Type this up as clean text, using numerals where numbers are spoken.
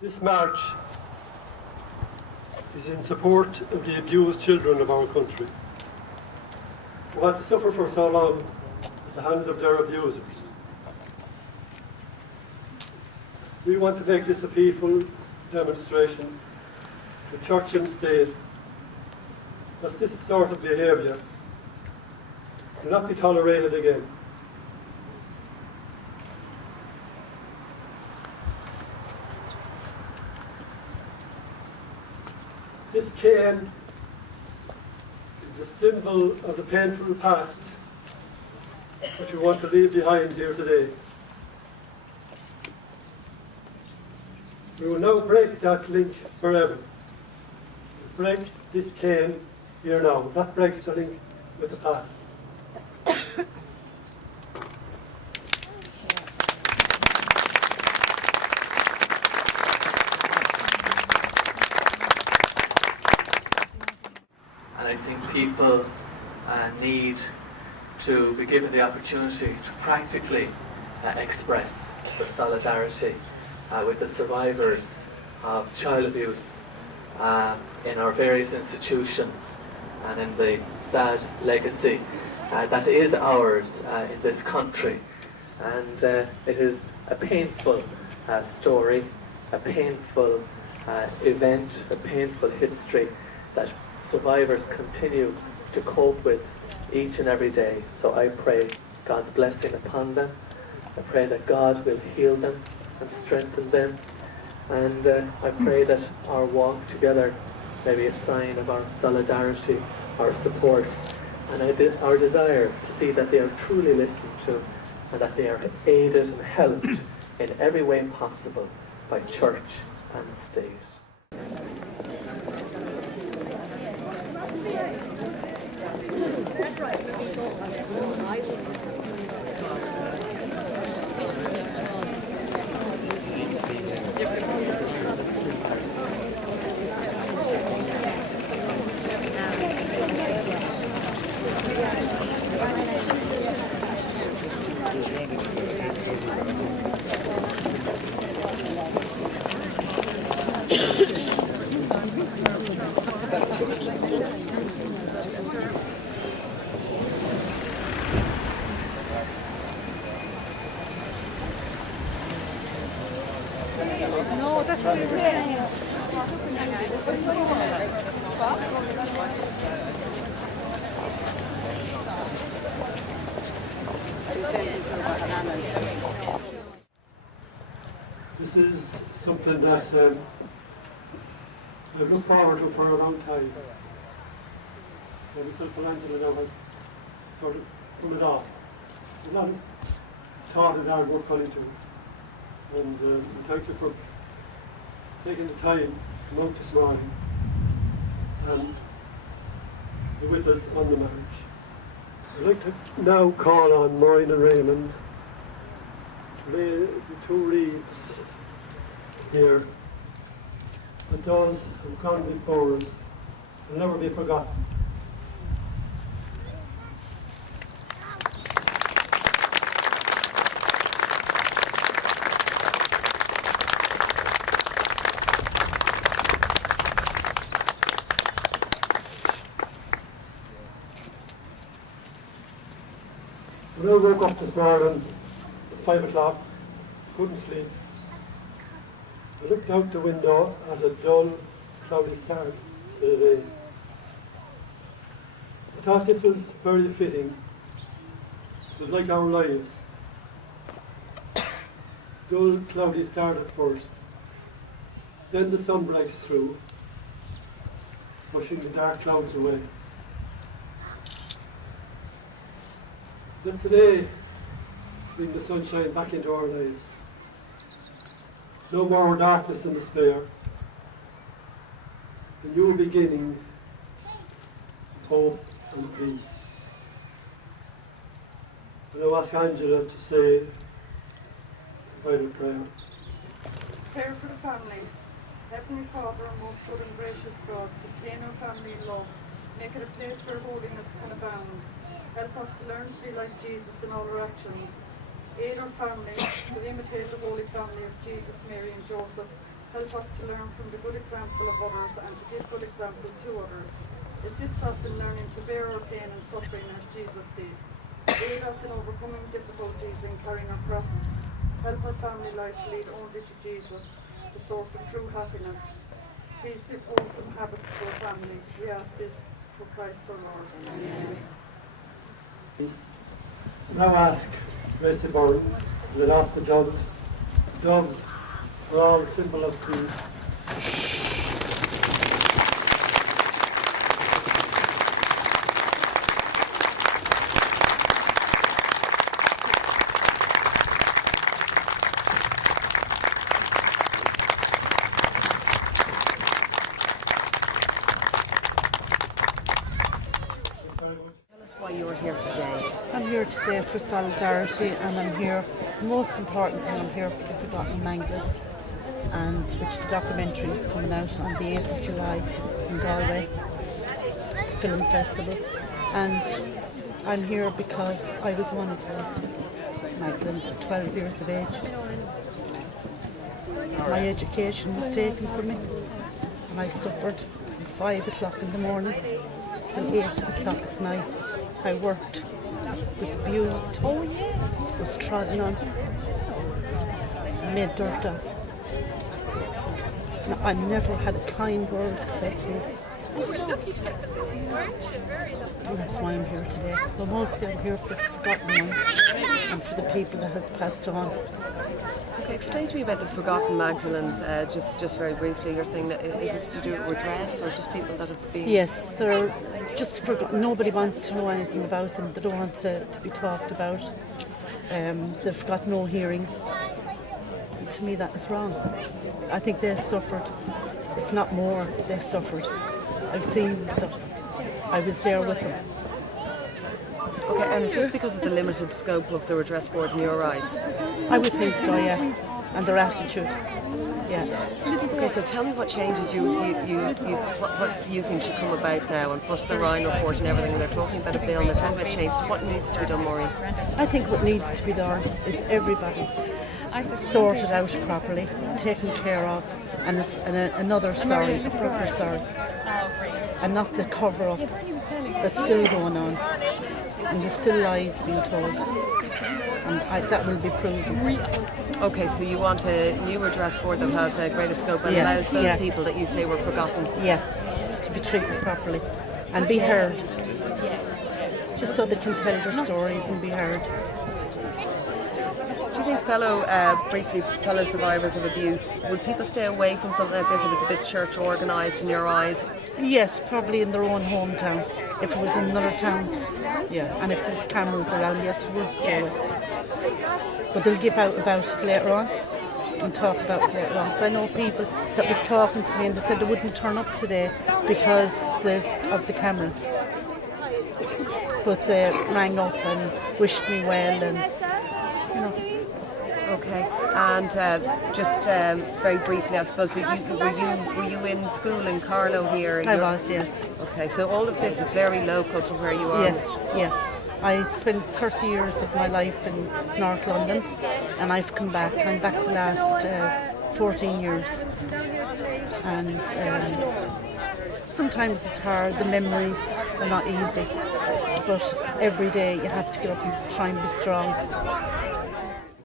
This march is in support of the abused children of our country, who had to suffer for so long at the hands of their abusers. We want to make this a peaceful demonstration to church and state, that this sort of behaviour will not be tolerated again. This cane is a symbol of the painful past which we want to leave behind here today. We will now break that link forever. Break this cane here now. That breaks the link with the past. And I think people need to be given the opportunity to practically express their solidarity with the survivors of child abuse in our various institutions and in the sad legacy that is ours in this country. And it is a painful story, a painful event, a painful history that survivors continue to cope with each and every day. So I pray God's blessing upon them. I pray that God will heal them and strengthen them. And I pray that our walk together may be a sign of our solidarity, our support, and our desire to see that they are truly listened to and that they are aided and helped in every way possible by church and state. No, that's what we were saying. This is something that I've looked forward to for a long time. Myself and Angela now has sort of pulled it off. A lot of thought and hard work gone into it. And we thank you for taking the time to come out this morning and be with us on the march. I'd like to now call on Maureen and Raymond to lay the two wreaths here, and those who've gone before us will never be forgotten. When I woke up this morning at 5 o'clock, couldn't sleep. I looked out the window at a dull, cloudy start to the day. I thought this was very fitting. It was like our lives. Dull, cloudy start at first. Then the sun breaks through, pushing the dark clouds away. Then today, bring the sunshine back into our lives. No more darkness and despair. A new beginning, hope and peace. And I'll ask Angela to say a final prayer. Prayer for the family. Heavenly Father, most good and gracious God, sustain our family in love. Make it a place where holiness can abound. Help us to learn to be like Jesus in all our actions. Aid our family to imitate the Holy Family of Jesus, Mary and Joseph, Help us to learn from the good example of others and to give good example to others. Assist us in learning to bear our pain and suffering as Jesus did. Aid us in overcoming difficulties and carrying our crosses. Help our family life lead only to Jesus, the source of true happiness. Please give wholesome habits to our family. We ask this through Christ our Lord. Amen. Now ask Gracie Bowen, and ask the doves. Doves are all a symbol of peace. Why you are here today? I'm here today for solidarity, and I'm here, the most important thing, I'm here for the Forgotten Manglets, and which the documentary is coming out on the 8th of July in Galway, the film festival. And I'm here because I was one of those Manglets at 12 years of age. My education was taken from me, and I suffered from 5 o'clock in the morning till 8 o'clock at night. I worked, was abused, was trodden on, made dirt of. No, I never had a kind word to say to me. And that's why I'm here today. But mostly I'm here for the forgotten ones and for the people that has passed on. Okay, explain to me about the Forgotten Magdalens, just very briefly. You're saying that is this to do with redress or just people that have been... Yes, they're just forgotten. Nobody wants to know anything about them. They don't want to be talked about. They've got no hearing. And to me, that is wrong. I think they suffered, if not more, they suffered. I've seen them suffer. I was there with them. Okay, and is this because of the limited scope of the redress board in your eyes? I would think so, yeah. And their attitude, yeah. Okay, so tell me what changes what you think should come about now, and plus the Ryan report and everything, and they're talking about a bill and they're talking about changes. What needs to be done, Maureen? I think what needs to be done is everybody sorted out properly, taken care of, and another sorry, a proper sorry, and not the cover-up that's still going on, and there's still lies being told, and that will be proven. Okay, so you want a new redress board that has a greater scope and allows those people that you say were forgotten? Yeah, to be treated properly and be heard, just so they can tell their stories and be heard. Do you think fellow survivors of abuse, would people stay away from something like this if it's a bit church organised in your eyes? Yes, probably in their own hometown. If it was in another town, yeah. And if there's cameras around, yes, they would stay away. But they'll give out about it later on and talk about it later on. So I know people that was talking to me and they said they wouldn't turn up today because of the cameras. But they rang up and wished me well, and you know. Okay, and just very briefly, I suppose, were you in school in Carlow here? I was, yes. Okay, so all of this is very local to where you are. Yes, yeah. I spent 30 years of my life in North London, and I've come back. I'm back the last 14 years. And sometimes it's hard, the memories are not easy, but every day you have to get up and try and be strong.